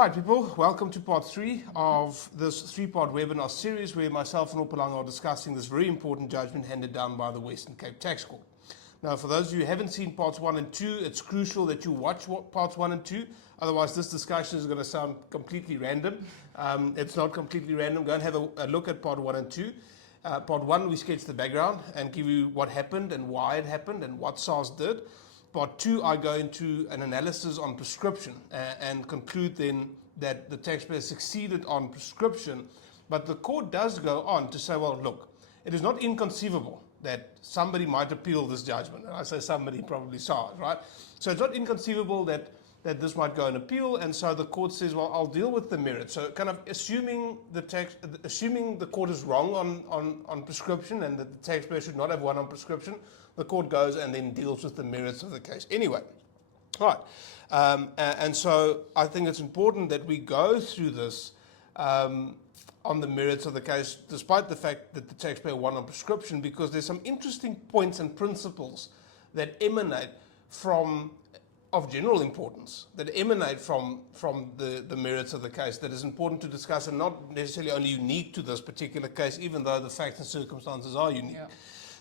Right, people, welcome to part 3 of this 3-part webinar series where myself and Opalang are discussing this very important judgment handed down by the Western Cape Tax Court. Now, for those of you who haven't seen parts 1 and 2, it's crucial that you watch parts 1 and 2. Otherwise, this discussion is going to sound completely random. It's not completely random. Go and have a look at part 1 and 2. Part 1, we sketch the background and give you what happened and why it happened and what SARS did. Part 2, I go into an analysis on prescription and conclude then that the taxpayer succeeded on prescription. But the court does go on to say, well, look, it is not inconceivable that somebody might appeal this judgment. And I say somebody, probably SARS, right? So it's not inconceivable that this might go and appeal. And so the court says, well, I'll deal with the merits. So kind of assuming the court is wrong on prescription and that the taxpayer should not have won on prescription, the court goes and then deals with the merits of the case. Anyway, right. And so I think it's important that we go through this on the merits of the case, despite the fact that the taxpayer won on prescription, because there's some interesting points and principles that emanate of general importance, that emanate from the merits of the case that is important to discuss and not necessarily only unique to this particular case, even though the facts and circumstances are unique. Yeah.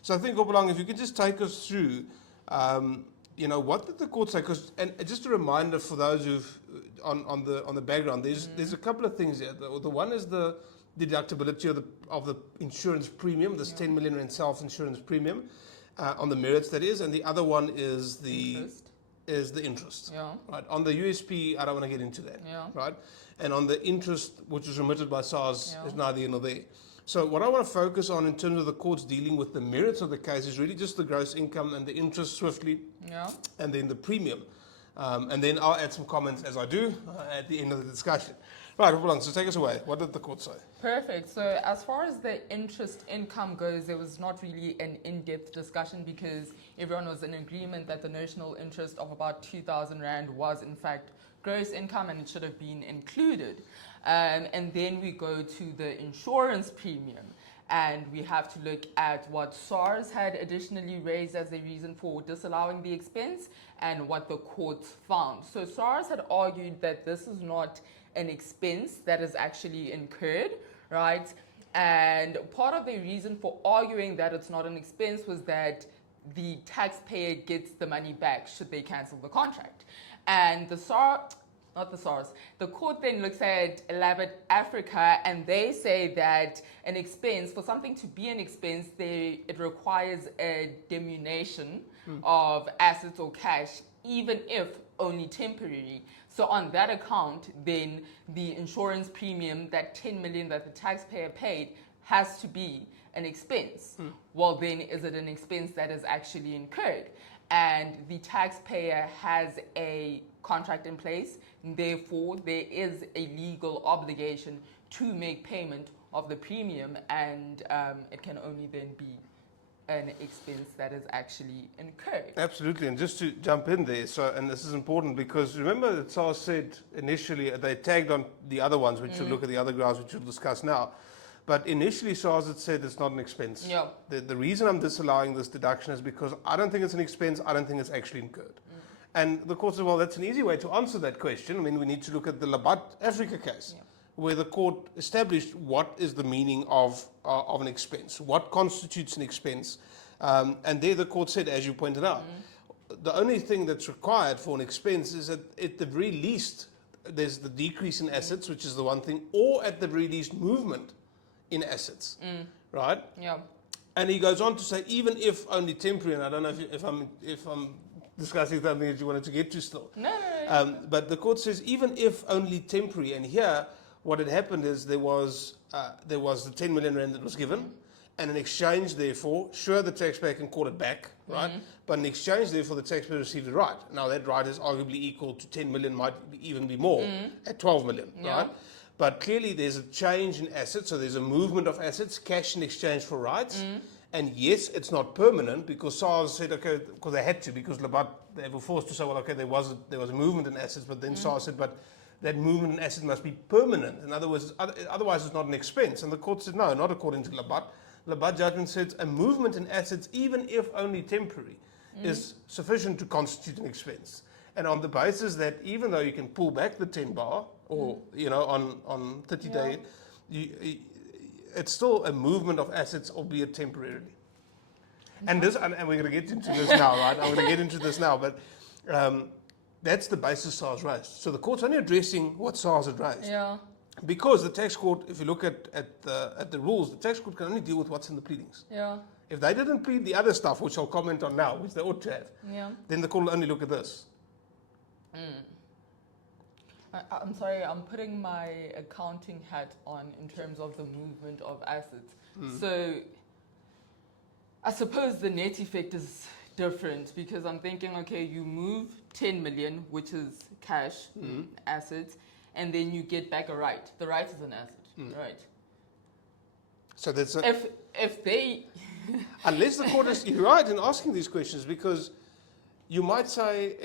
So I think, Opalang, if you could just take us through, what did the court say? And just a reminder for those who've on the background, there's a couple of things here. The one is the deductibility of the insurance premium, this 10 million rand self-insurance premium, on the merits that is, and the other one is the interest. Yeah. Right. On the USP, I don't want to get into that. Yeah. Right. And on the interest, which was remitted by SARS, is neither here nor there. So what I want to focus on in terms of the courts dealing with the merits of the case is really just the gross income and the interest swiftly, and then the premium. And then I'll add some comments as I do at the end of the discussion. Right, Opalang, so take us away. What did the court say? Perfect. So as far as the interest income goes, there was not really an in-depth discussion because everyone was in agreement that the notional interest of about 2,000 Rand was in fact gross income and it should have been included. And then we go to the insurance premium and we have to look at what SARS had additionally raised as a reason for disallowing the expense and what the court found. So SARS had argued that this is not an expense that is actually incurred, right? And part of the reason for arguing that it's not an expense was that the taxpayer gets the money back should they cancel the contract. And the court then looks at Elaborate Africa and they say that an expense, for something to be an expense, it requires a diminution of assets or cash, even if only temporary. So on that account, then the insurance premium, that 10 million that the taxpayer paid, has to be an expense. Well, then is it an expense that is actually incurred? And the taxpayer has a contract in place, therefore there is a legal obligation to make payment of the premium, and it can only then be an expense that is actually incurred. Absolutely, and just to jump in there, and this is important because remember that SARS said initially, they tagged on the other ones, which we'll look at the other grounds, which we'll discuss now. But initially, SARS had said it's not an expense. Yeah. The reason I'm disallowing this deduction is because I don't think it's an expense, I don't think it's actually incurred. And the court said, well, that's an easy way to answer that question. I mean, we need to look at the Labat Africa case, where the court established what is the meaning of an expense, what constitutes an expense. And there the court said, as you pointed out, the only thing that's required for an expense is that at the very least, there's the decrease in assets, which is the one thing, or at the very least movement in assets, right? Yeah. And he goes on to say, even if only temporary, and I don't know if I'm discussing something that you wanted to get to still. No. But the court says, even if only temporary, and here what had happened is there was the 10 million rand that was given, and in exchange, therefore, sure, the taxpayer can call it back, right? But in exchange, therefore, the taxpayer received a right. Now, that right is arguably equal to 10 million, might even be more, at 12 million, right? But clearly, there's a change in assets, so there's a movement of assets, cash in exchange for rights. And yes, it's not permanent because SARS said, okay, because they had to, because Labat, they were forced to say, well, okay, there was a movement in assets, but then SARS said, but that movement in assets must be permanent. In other words, otherwise it's not an expense. And the court said, no, not according to Labat. Labat judgment said a movement in assets, even if only temporary, is sufficient to constitute an expense. And on the basis that even though you can pull back the 10 bar, or on 30-day, it's still a movement of assets, albeit temporarily. And we're going to get into this now, right? I'm going to get into this now, but that's the basis SARS raised. So the court's only addressing what SARS had raised. Yeah. Because the tax court, if you look at the rules, the tax court can only deal with what's in the pleadings. Yeah. If they didn't plead the other stuff, which I'll comment on now, which they ought to have, then the court will only look at this. I'm sorry, I'm putting my accounting hat on in terms of the movement of assets. So I suppose the net effect is different because I'm thinking, okay, you move 10 million, which is cash, assets, and then you get back a right. The right is an asset, right? So that's if they unless the court is you're right in asking these questions, because you might say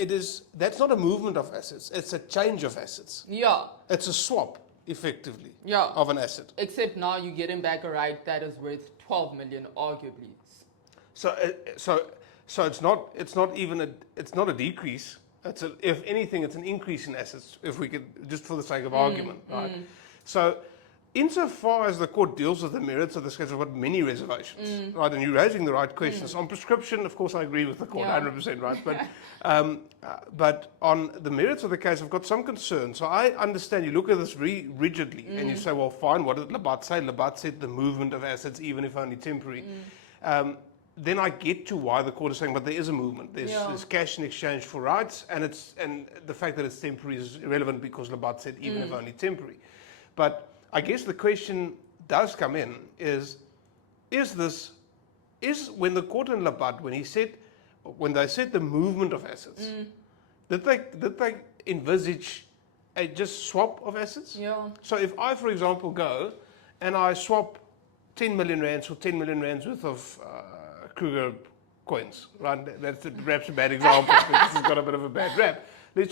that's not a movement of assets, it's a change of assets. Yeah. It's a swap, effectively, Yeah. of an asset. Except now you're getting back a right that is worth 12 million, arguably. So it's not a decrease. If anything, it's an increase in assets. If we could, just for the sake of argument, right? So, insofar as the court deals with the merits of this case, I've got many reservations, right? And you're raising the right questions on prescription. Of course, I agree with the court, 100%, right? But on the merits of the case, I've got some concern. So I understand you look at this very rigidly, and you say, well, fine. What did Labat say? Labat said the movement of assets, even if only temporary. Then I get to why the court is saying, but there is a movement. There's cash in exchange for rights, and the fact that it's temporary is irrelevant because Labat said even if only temporary. But I guess the question does come in is when the court in Labat, when they said the movement of assets, did they envisage a just swap of assets? Yeah. So if I, for example, go and I swap 10 million rands for 10 million rands worth of Kruger coins, right? That's perhaps a bad example because it's got a bit of a bad rap.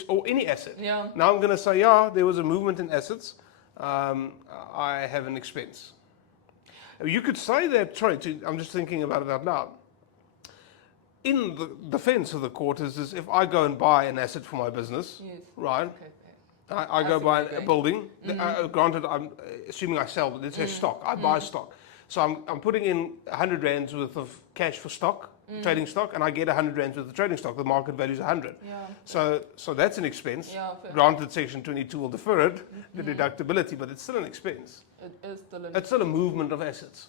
Or any asset. Yeah. Now I'm going to say, there was a movement in assets. I have an expense. You could say that, I'm just thinking about it out loud. In the defense of the court is if I go and buy an asset for my business, right? Okay. I go buy a building. Granted, I'm assuming I sell, let's say stock. I buy stock. So I'm putting in 100 rands worth of cash for stock, trading stock, and I get 100 rands worth of trading stock. The market value is 100. Yeah. So that's an expense. Yeah, granted, Section 22 will defer it, the deductibility, but it's still an expense. It is still It's still a movement of assets.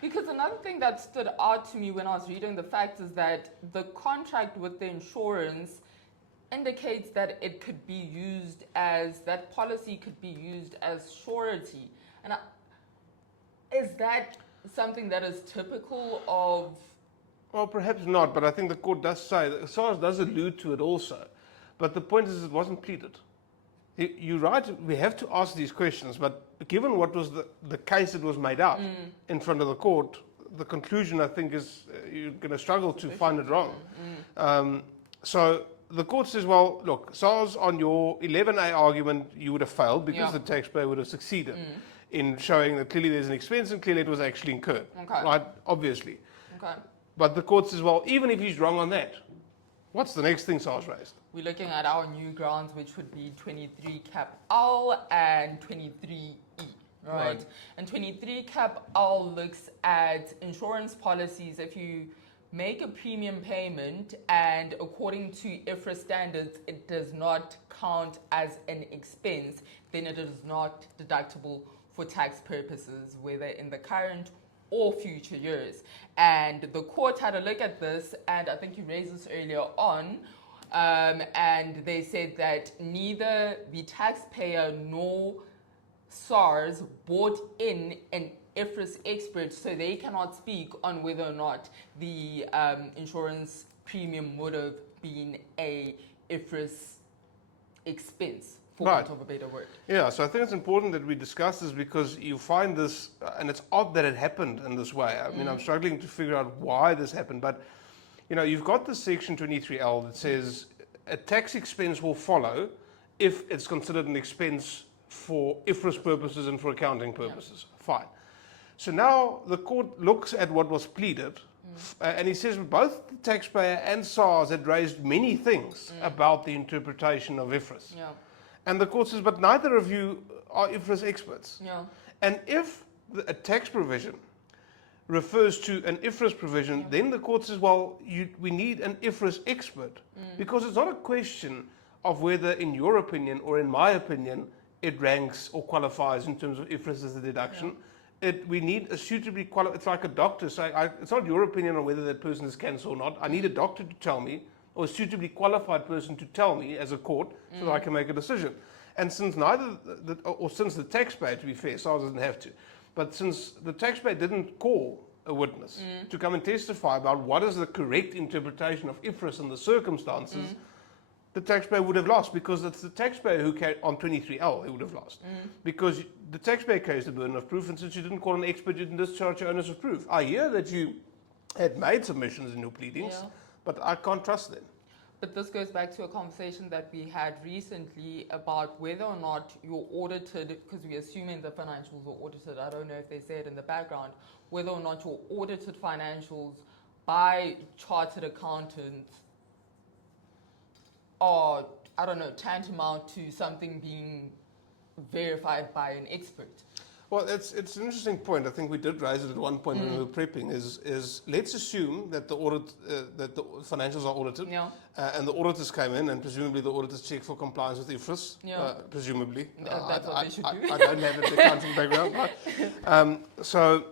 Because another thing that stood out to me when I was reading the facts is that the contract with the insurance indicates that it could be used that policy could be used as surety. And is that something that is typical of? Well, perhaps not, but I think the court does say, SARS does allude to it also. But the point is it wasn't pleaded. You're right, we have to ask these questions, but given what was the case that was made out in front of the court, the conclusion, I think, is you're going to struggle to find it wrong. So the court says, well, look, SARS, on your 11A argument, you would have failed because the taxpayer would have succeeded in showing that clearly there's an expense and clearly it was actually incurred, right? Obviously. Okay. But the court says, well, even if he's wrong on that, what's the next thing SARS raised? We're looking at our new grounds, which would be 23 cap L and 23E, right? And 23 cap L looks at insurance policies. If you make a premium payment and according to IFRS standards, it does not count as an expense, then it is not deductible for tax purposes, whether in the current or future years. And the court had a look at this, and I think you raised this earlier on, and they said that neither the taxpayer nor SARS bought in an IFRS expert, so they cannot speak on whether or not the insurance premium would have been a IFRS expense, for want of a better word. Yeah, so I think it's important that we discuss this because you find this, and it's odd that it happened in this way. I mean, I'm struggling to figure out why this happened, but you've got this section 23L that says a tax expense will follow if it's considered an expense for IFRS purposes and for accounting purposes. Fine. So now the court looks at what was pleaded, and he says both the taxpayer and SARS had raised many things about the interpretation of IFRS. Yeah. And the court says, but neither of you are IFRS experts. Yeah. And if a tax provision refers to an IFRS provision, then the court says, well, we need an IFRS expert, because it's not a question of whether, in your opinion or in my opinion, it ranks or qualifies in terms of IFRS as a deduction. We need a suitably qualified, it's like a doctor saying, it's not your opinion on whether that person is cancer or not. I need a doctor to tell me, or a suitably qualified person to tell me as a court, so that I can make a decision. And since since the taxpayer, to be fair, SARS doesn't have to, but since the taxpayer didn't call a witness to come and testify about what is the correct interpretation of IFRS in the circumstances, the taxpayer would have lost, because it's the taxpayer who carried on 23L who would have lost. Because the taxpayer carries the burden of proof, and since you didn't call an expert, you didn't discharge your onus of proof. I hear that you had made submissions in your pleadings, but I can't trust them. But this goes back to a conversation that we had recently about whether or not you're audited, because we're assuming the financials are audited. I don't know if they say it in the background, whether or not your audited financials by chartered accountants are, I don't know, tantamount to something being verified by an expert. Well, it's an interesting point. I think we did raise it at one point when we were prepping. Is let's assume that the financials are audited, and the auditors came in, and presumably the auditors check for compliance with IFRS. Presumably, that's what they should do. I don't have the accounting background, right?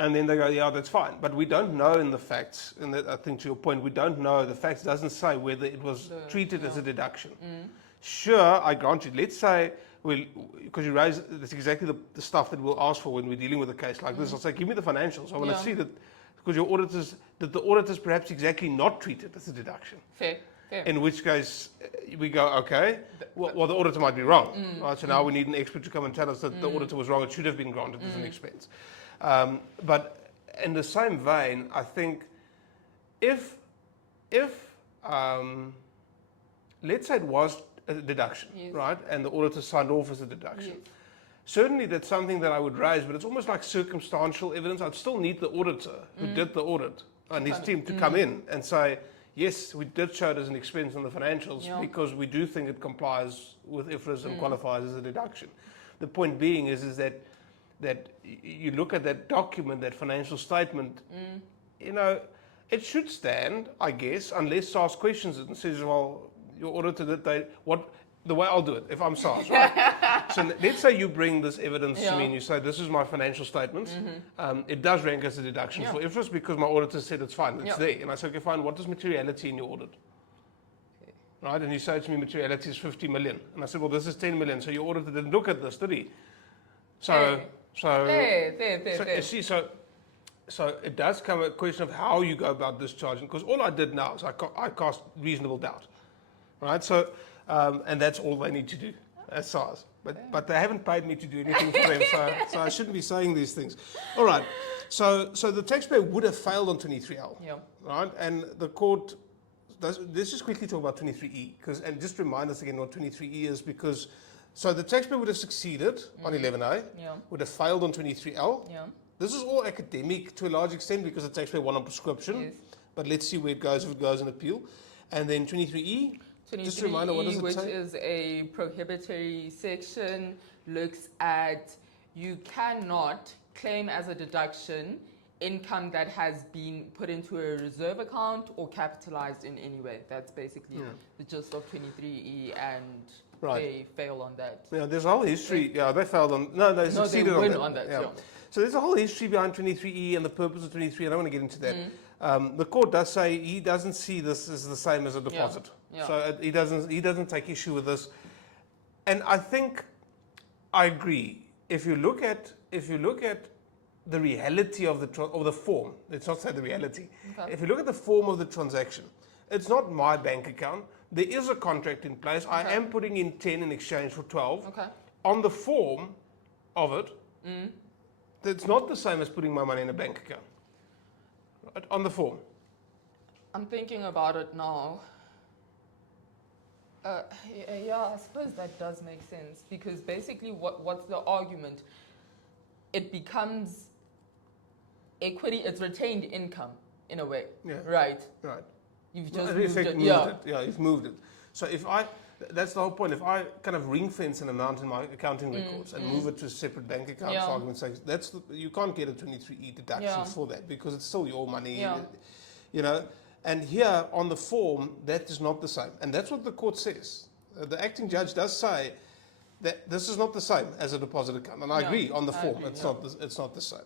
And then they go, yeah, that's fine. But we don't know in the facts, and I think to your point, we don't know. The facts doesn't say whether it was treated as a deduction. Sure, I grant you. Let's say, because you raise, that's exactly the stuff that we'll ask for when we're dealing with a case like this. I'll say, give me the financials. I want to see that, because the auditors perhaps exactly not treat it as a deduction. Fair. In which case, we go, okay, well, the auditor might be wrong. Right? So now we need an expert to come and tell us that the auditor was wrong. It should have been granted as an expense. But in the same vein, I think if let's say it was a deduction, right, and the auditor signed off as a deduction, certainly that's something that I would raise, but it's almost like circumstantial evidence. I'd still need the auditor who did the audit and his team to come in and say, yes, we did show it as an expense on the financials because we do think it complies with IFRS and qualifies as a deduction. The point being is that you look at that document, that financial statement, it should stand, I guess, unless SARS questions it and says, well, your auditor did the way I'll do it, if I'm SARS, right? So let's say you bring this evidence to me and you say, this is my financial statements. It does rank as a deduction for IFRS because my auditor said it's fine, it's there. And I say, okay, fine, what is materiality in your audit? Right? And you say to me, materiality is 50 million. And I said, well, this is 10 million. So your auditor didn't look at this, did he? So it does come a question of how you go about discharging, because all I did now is I cast reasonable doubt, right? So, and that's all they need to do as SARS. But they haven't paid me to do anything for them, so I shouldn't be saying these things. All right. So the taxpayer would have failed on 23L, right? And the court let's just quickly talk about 23E, and just remind us again what 23E is, because. So the taxpayer would have succeeded on 11A, would have failed on 23L. This is all academic to a large extent because the taxpayer won on prescription. But let's see where it goes if it goes in appeal. And then 23E, just a reminder, what does it say? Which is a prohibitory section, looks at you cannot claim as a deduction income that has been put into a reserve account or capitalized in any way. That's basically the gist of 23E, and they fail on that. Yeah, there's a whole history. They failed on. No, they succeeded on that. So there's a whole history behind 23E and the purpose of 23. I don't want to get into that. The court does say he doesn't see this as the same as a deposit. So he doesn't take issue with this. And I think I agree. If you look at the reality of the form, let's not say the reality. If you look at the form of the transaction, it's not my bank account. There is a contract in place. I am putting in 10 in exchange for 12. On the form of it, it's not the same as putting my money in a bank account. Right? On the form. I'm thinking about it now. I suppose that does make sense, because basically what's the argument? it becomes equity, it's retained income in a way. Yeah. Right. Right. You've Well, just in moved effect, it. moved Yeah. it. Yeah, you've moved it. So that's the whole point. If I kind of ring fence an amount in my accounting records and move it to a separate bank account, Yeah. for argument's sake, you can't get a 23E deduction Yeah. for that because it's still your money. Yeah. You know, and here on the form, that is not the same. And that's what the court says. The acting judge does say that this is not the same as a deposit account. And I No, agree on the I form, agree, it's, yeah. it's not the same.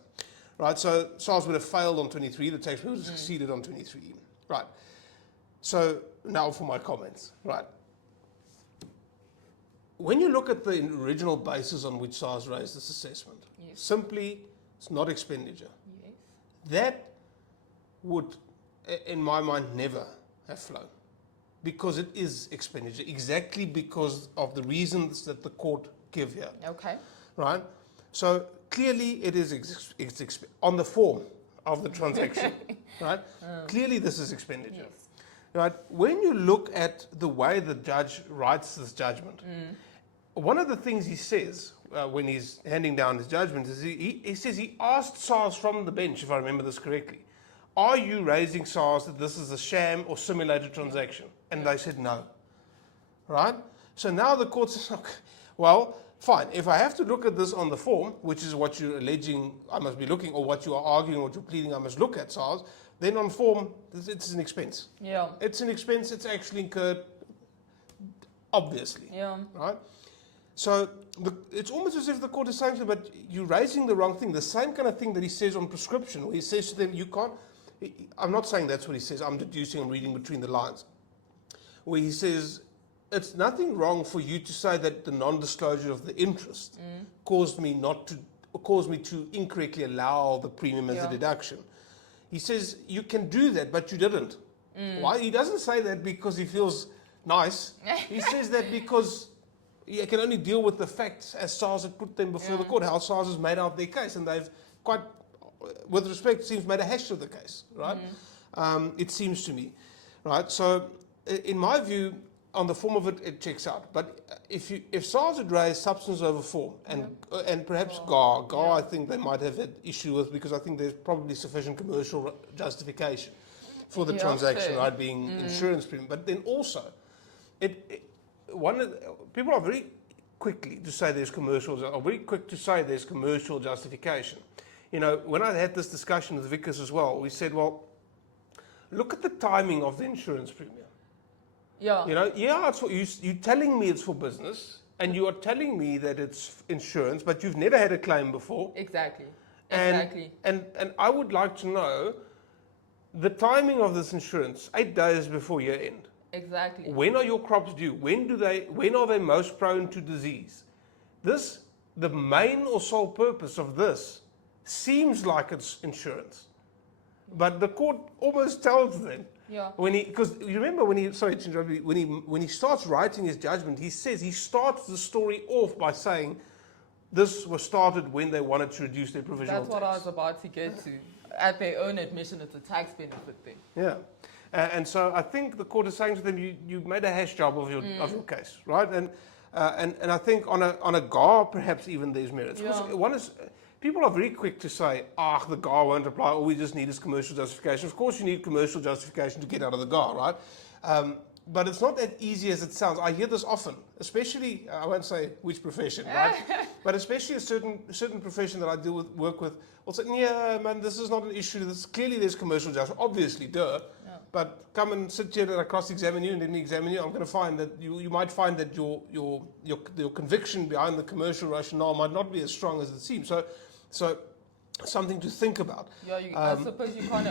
Right, so SARS would have failed on 23, the taxpayer would have succeeded on 23. Right. So now for my comments. Right. When you look at the original basis on which SARS raised this assessment, Yes. simply it's not expenditure. Yes. That would, in my mind, never have flown because it is expenditure, exactly because of the reasons that the court give here. Okay. Right? So clearly it is on the form of the transaction. Right? Clearly this is expenditure. Yes. Right? When you look at the way the judge writes this judgment, one of the things he says when he's handing down his judgment is he says he asked SARS from the bench, if I remember this correctly, are you raising SARS that this is a sham or simulated transaction? And they said no. Right? So now the court says, okay, well, fine. If I have to look at this on the form, which is what you're alleging I must be looking, or what you are arguing, what you're pleading I must look at SARS, then on form, it's an expense. Yeah. It's an expense, it's actually incurred, obviously. Yeah. Right? So it's almost as if the court is saying to them, but you're raising the wrong thing. The same kind of thing that he says on prescription, where he says to them, you can't, I'm not saying that's what he says, I'm deducing, I'm reading between the lines, where he says, it's nothing wrong for you to say that the non-disclosure of the interest caused me to incorrectly allow the premium as a deduction. He says, you can do that, but you didn't. Why? He doesn't say that because he feels nice. He says that because he can only deal with the facts as SARS had put them before the court, how SARS has made out their case, and they've quite, with respect, seems made a hash of the case, right? It seems to me, right? So, in my view, on the form of it, it checks out. But if SARS had raised substance over form and perhaps GAR, I think they might have had issue with because I think there's probably sufficient commercial justification for the transaction, right, being insurance premium. But then also, people are very quickly to say there's commercial justification. You know, when I had this discussion with Vickers as well, we said, well, look at the timing of the insurance premium. Yeah. You know, it's for you're telling me it's for business, and you are telling me that it's insurance, but you've never had a claim before. Exactly. And I would like to know the timing of this insurance 8 days before year end. Exactly. When are your crops due? When are they most prone to disease? The main or sole purpose of this seems like it's insurance, but the court almost tells them. Yeah. Because you remember when he starts writing his judgment, he says he starts the story off by saying this was started when they wanted to reduce their provisional tax. That's what I was about to get to. At their own admission, it's a tax benefit thing. Yeah. And so I think the court is saying to them, you made a hash job of your case, right? And I think on a GAR, perhaps even there's merits. One is, people are very quick to say, the GAR won't apply, all we just need is commercial justification. Of course you need commercial justification to get out of the GAR, right? But it's not that easy as it sounds. I hear this often, especially, I won't say which profession, right? But especially a certain profession that I work with, will say, yeah, man, this is not an issue. Clearly there's commercial justification. Obviously, duh. Yeah. But come and sit here and I cross-examine you and then examine you, I'm going to find that you might find that your conviction behind the commercial rationale might not be as strong as it seems. So something to think about. Yeah, I suppose you can't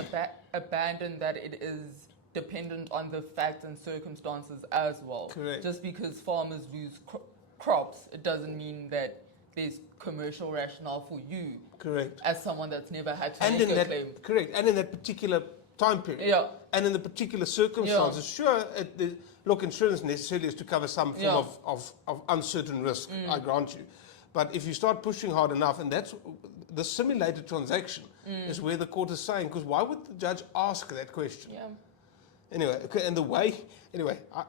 abandon that it is dependent on the facts and circumstances as well. Correct. Just because farmers lose crops, it doesn't mean that there's commercial rationale for you. Correct. As someone that's never had to make a claim. Correct. And in that particular time period. Yeah. And in the particular circumstances, sure, look, insurance necessarily is to cover some form of uncertain risk, I grant you. But if you start pushing hard enough, and that's the simulated transaction is where the court is saying, because why would the judge ask that question? Yeah. Anyway, okay, and I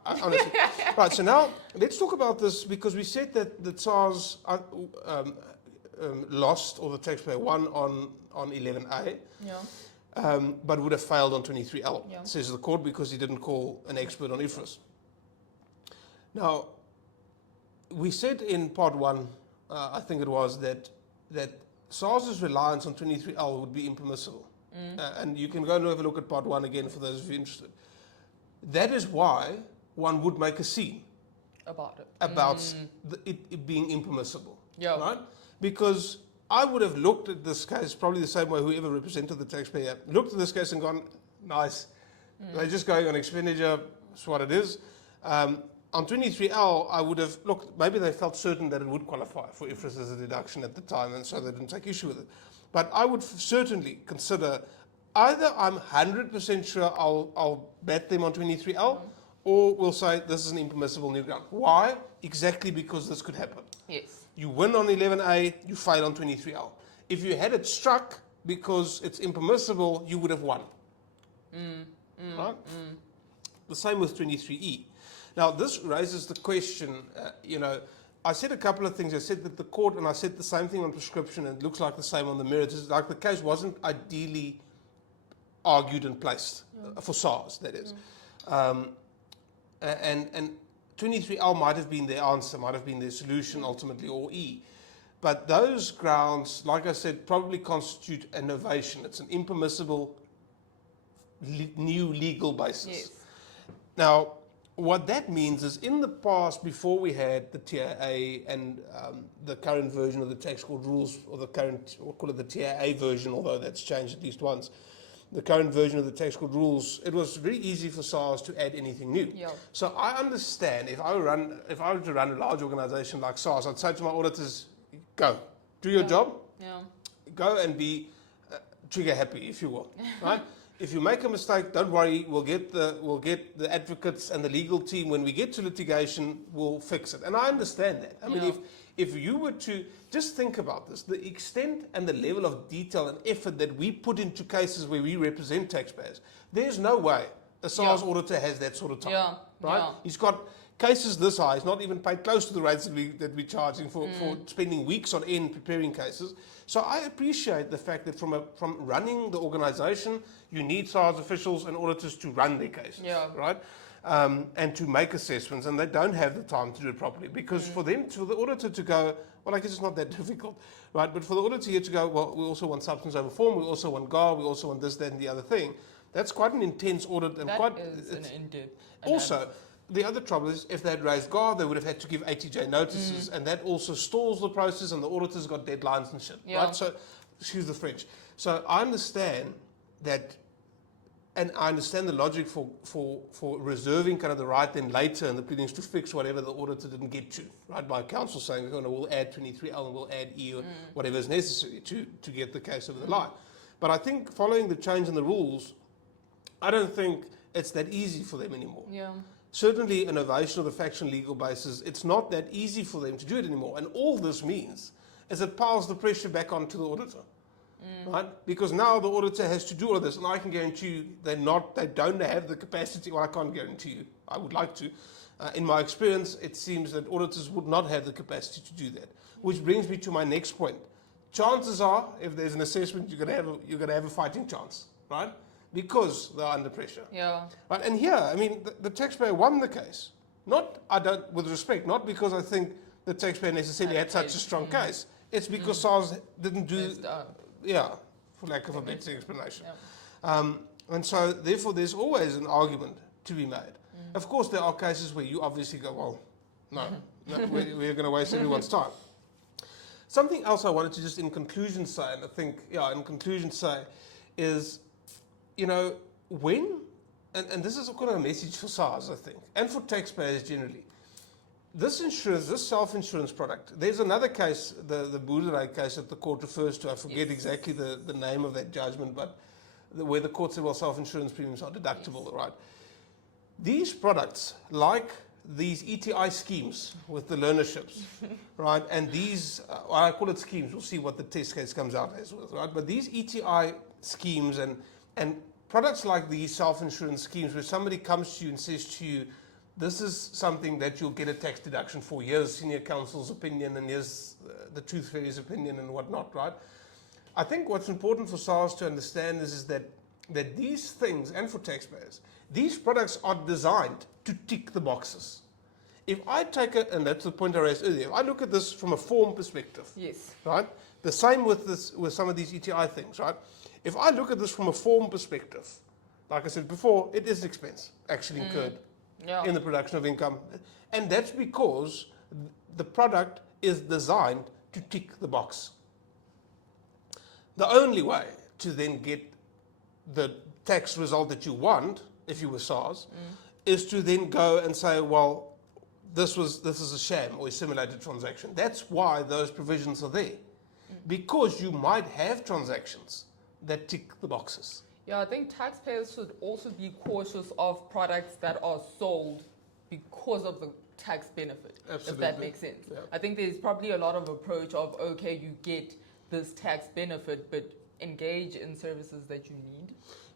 honestly. Right, so now let's talk about this, because we said that SARS lost, or the taxpayer won on 11A, Yeah. but would have failed on 23L, Yeah. says the court, because he didn't call an expert on IFRS. Now, we said in part 1, I think it was, that SARS's reliance on 23L would be impermissible. And you can go and have a look at part 1 again for those of you interested. That is why one would make a scene About it. about it being impermissible. Yeah. Right? Because I would have looked at this case probably the same way whoever represented the taxpayer looked at this case and gone, nice. They're just going on expenditure, that's what it is. On 23L, I would have looked, maybe they felt certain that it would qualify for IFRS as a deduction at the time, and so they didn't take issue with it. But I would certainly consider either I'm 100% sure I'll bet them on 23L, or we'll say this is an impermissible new ground. Why? Exactly because this could happen. Yes. You win on 11A, you fail on 23L. If you had it struck because it's impermissible, you would have won. Right? The same with 23E. Now, this raises the question, I said a couple of things. I said that the court, and I said the same thing on prescription, and it looks like the same on the merits. It's like the case wasn't ideally argued and placed for SARS, that is. And 23L might have been their answer, might have been their solution ultimately, or E. But those grounds, like I said, probably constitute an innovation. It's an impermissible new legal basis. Yes. Now, what that means is in the past, before we had the TIA and the current version of the tax code rules, or the current, we'll call it the TIA version, although that's changed at least once, the current version of the tax code rules, it was very easy for SARS to add anything new. Yeah. So I understand if I were to run a large organization like SARS, I'd say to my auditors, go, do your job, Yeah. go and be trigger happy, if you will, right? If you make a mistake, don't worry. We'll get the advocates and the legal team. When we get to litigation, we'll fix it. And I understand that. I mean, if you were to just think about this, the extent and the level of detail and effort that we put into cases where we represent taxpayers, there's no way a SARS auditor has that sort of time. Yeah. Right? Yeah. He's got cases this high. He's not even paid close to the rates that we're charging for spending weeks on end preparing cases. So I appreciate the fact that from running the organisation, you need SARS officials and auditors to run their cases, right? And to make assessments, and they don't have the time to do it properly, because for the auditor to go, well, I guess it's not that difficult, right? But for the auditor here to go, well, we also want substance over form, we also want GAR, we also want this, that, and the other thing. That's quite an intense audit, and That is an in-depth. Also, the other trouble is, if they had raised GAR, they would have had to give 80J notices, and that also stalls the process, and the auditors got deadlines and shit, right? So, excuse the French. So I understand that, and I understand the logic for reserving kind of the right then later in the pleadings to fix whatever the auditor didn't get to, right? By counsel saying, we'll add 23L and we'll add E, or whatever is necessary to get the case over the line. But I think following the change in the rules, I don't think it's that easy for them anymore. Yeah. Certainly, innovation of the faction legal basis, it's not that easy for them to do it anymore. And all this means is it piles the pressure back onto the auditor, right? Because now the auditor has to do all of this, and I can guarantee you they don't have the capacity. Well, I can't guarantee you. I would like to. In my experience, it seems that auditors would not have the capacity to do that. Which brings me to my next point. Chances are, if there's an assessment, you're going to have a fighting chance, right? Because they're under pressure. Yeah. Right? And here, I mean, the taxpayer won the case. With respect, not because I think the taxpayer necessarily had such a strong case. It's because SARS didn't do, for lack of a better explanation. Yeah. And so, therefore, there's always an argument to be made. Of course, there are cases where you obviously go, well, no, we're going to waste everyone's time. Something else I wanted to just in conclusion say, and I think, is, when, and this is kind of a message for SARS, I think, and for taxpayers generally, this self-insurance product, there's another case, the Boerdery case that the court refers to, I forget exactly the name of that judgment, but where the court said, well, self-insurance premiums are deductible, right? These products, like these ETI schemes with the learnerships, right, and these, I call it schemes, we'll see what the test case comes out as well, right, but these ETI schemes and products like these self-insurance schemes where somebody comes to you and says to you, this is something that you'll get a tax deduction for. Here's senior counsel's opinion, and here's the Truth Fairy's opinion and whatnot, right? I think what's important for SARS to understand is that these things, and for taxpayers, these products are designed to tick the boxes. If I take it, and that's the point I raised earlier, if I look at this from a form perspective, Yes. right? The same with some of these ETI things, right? If I look at this from a form perspective, like I said before, it is expense actually incurred in the production of income. And that's because the product is designed to tick the box. The only way to then get the tax result that you want, if you were SARS, is to then go and say, well, this is a sham or a simulated transaction. That's why those provisions are there. Because you might have transactions that tick the boxes. Yeah, I think taxpayers should also be cautious of products that are sold because of the tax benefit, Absolutely. if that makes sense. Yeah. I think there's probably a lot of approach of, okay, you get this tax benefit, but engage in services that you need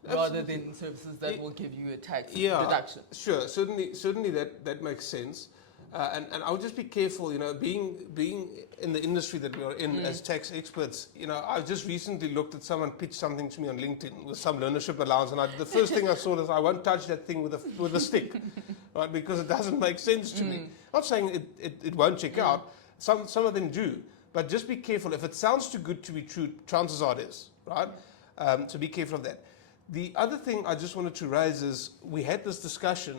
rather than services that will give you a tax deduction. Sure, certainly that makes sense. And I would just be careful, being in the industry that we are in as tax experts. I just recently looked at someone pitched something to me on LinkedIn with some learnership allowance, and the first thing I saw was I won't touch that thing with a stick, right? Because it doesn't make sense to me. Not saying it won't check out. Some of them do, but just be careful. If it sounds too good to be true, chances are it is, right? So be careful of that. The other thing I just wanted to raise is we had this discussion.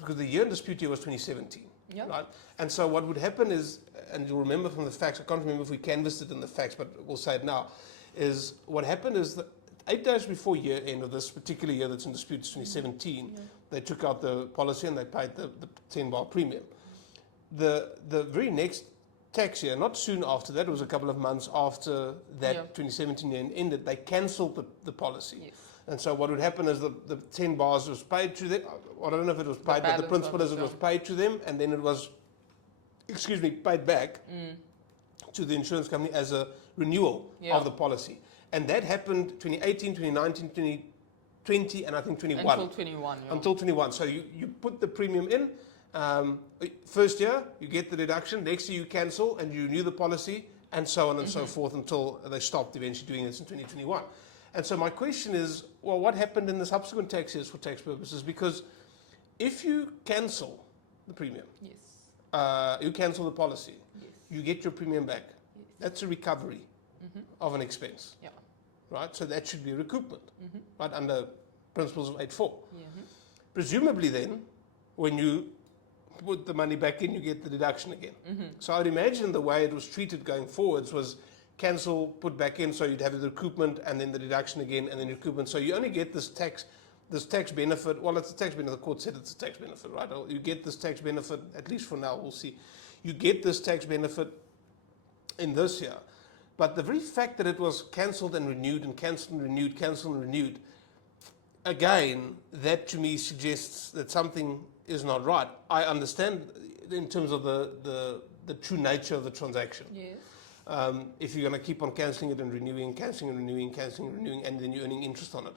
Because the year in dispute year was 2017, right? And so what would happen is, and you'll remember from the facts, I can't remember if we canvassed it in the facts, but we'll say it now, is what happened is that 8 days before year end of this particular year that's in dispute, 2017, they took out the policy and they paid the 10 bar premium. The very next tax year, not soon after that, it was a couple of months after that 2017 year ended, they cancelled the policy. Yes. And so what would happen is the 10 bars was paid to them. I don't know if it was paid, but the principle is it was paid to them, and then it was, paid back to the insurance company as a renewal of the policy. And that happened 2018, 2019, 2020, and I think 21. Until 21, Until 21. So you put the premium in. First year, you get the deduction. Next year, you cancel and you renew the policy, and so on and so forth until they stopped eventually doing this in 2021. And so my question is, well, what happened in the subsequent tax years for tax purposes? Because if you cancel the premium, you cancel the policy, you get your premium back. Yes. That's a recovery of an expense, right? So that should be a recoupment, right, under principles of 8.4. Presumably then, when you put the money back in, you get the deduction again. So I'd imagine the way it was treated going forwards was cancel, put back in, so you'd have the recoupment and then the deduction again and then recoupment. So you only get this tax benefit. Well, it's a tax benefit. The court said it's a tax benefit, right? You get this tax benefit, at least for now, we'll see. You get this tax benefit in this year. But the very fact that it was cancelled and renewed and cancelled and renewed, cancelled and renewed, again, that to me suggests that something is not right. I understand in terms of the true nature of the transaction. Yes. If you're going to keep on cancelling it and renewing, cancelling and renewing, cancelling and renewing, and then you're earning interest on it.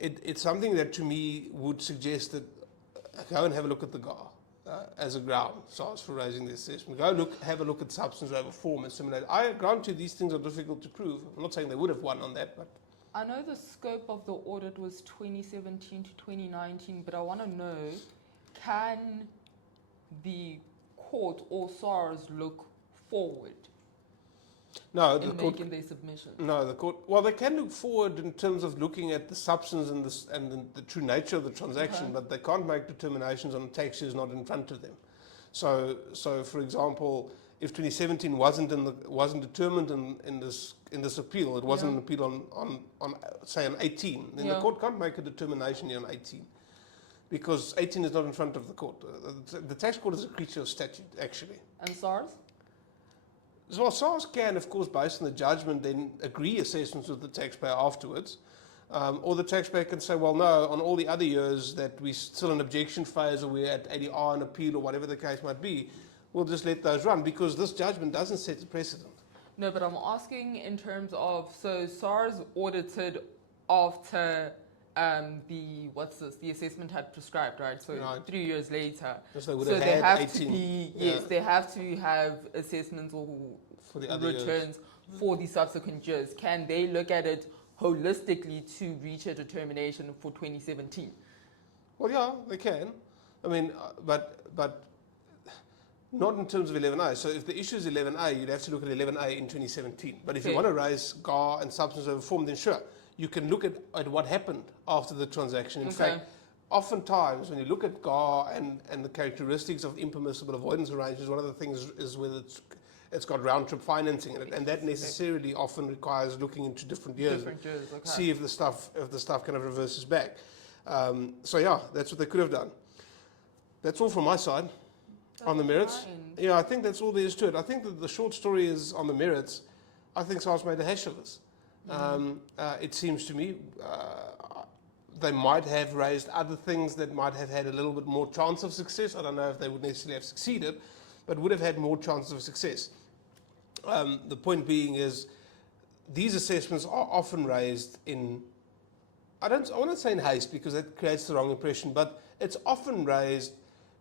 It's something that to me would suggest that go and have a look at the GAR as a ground. So I was for raising the assessment. Have a look at substance over form and simulate. I grant you these things are difficult to prove. I'm not saying they would have won on that, but I know the scope of the audit was 2017 to 2019, but I want to know, can the court or SARS look forward? No, in making their submission. No, the court. Well, they can look forward in terms of looking at the substance and the true nature of the transaction, but they can't make determinations on tax years not in front of them. So for example, if 2017 wasn't determined in this appeal, it wasn't an appeal on say on 18, then the court can't make a determination here on 18, because 18 is not in front of the court. The tax court is a creature of statute, actually. And SARS? Well, SARS can, of course, based on the judgment, then agree assessments with the taxpayer afterwards. Or the taxpayer can say, well, no, on all the other years that we're still in objection phase or we're at ADR and appeal or whatever the case might be, we'll just let those run because this judgment doesn't set a precedent. No, but I'm asking in terms of, so SARS audited after the assessment had prescribed, right? So Right. 3 years later. So they would So have they had have 18. to be, Yeah. yes, they have to have assessments or For the other years. returns for the subsequent years. Can they look at it holistically to reach a determination for 2017? Well, yeah, they can. I mean, but not in terms of 11A. So if the issue is 11A, you'd have to look at 11A in 2017. But if you Okay. want to raise GAR and substance over form, then sure, you can look at what happened after the transaction. In Okay. fact, oftentimes when you look at GAR and the characteristics of impermissible avoidance arrangements, one of the things is whether it's got round-trip financing in it, and that necessarily often requires looking into different years. Different years, okay. See if the stuff kind of reverses back. So yeah, that's what they could have done. That's all from my side on the merits. fine. Yeah, I think that's all there is to it. I think that the short story is on the merits. I think SARS made a hash of this. It seems to me they might have raised other things that might have had a little bit more chance of success. I don't know if they would necessarily have succeeded, but would have had more chances of success. The point being is these assessments are often raised in, I want to say in haste because that creates the wrong impression, but it's often raised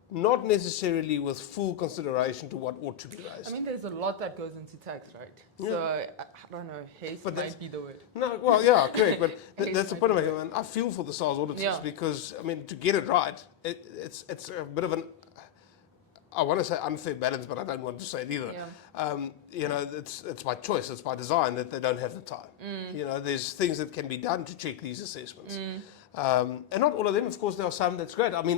not necessarily with full consideration to what ought to be raised. I mean, there's a lot that goes into tax, right? Yeah. So, I don't know, haste But that's- might be the word. No, well, yeah, correct, but Haste that's the might point I'm be making. And I feel for the SARS auditors Yeah. because, I mean, to get it right, it's a bit of an, I want to say unfair balance, but I don't want to say it either. Yeah. You know, it's by choice, it's by design that they don't have the time. You know, there's things that can be done to check these assessments. And not all of them, of course, there are some that's great. I mean,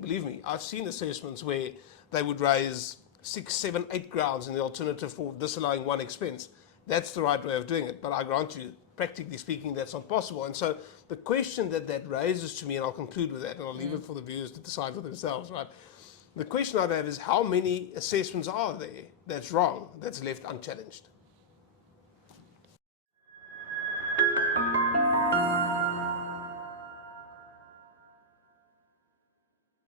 believe me, I've seen assessments where they would raise 6, 7, 8 grounds in the alternative for disallowing one expense. That's the right way of doing it. But I grant you, practically speaking, that's not possible. And so the question that raises to me, and I'll conclude with that, and I'll leave it for the viewers to decide for themselves, right? The question I have is how many assessments are there that's wrong, that's left unchallenged?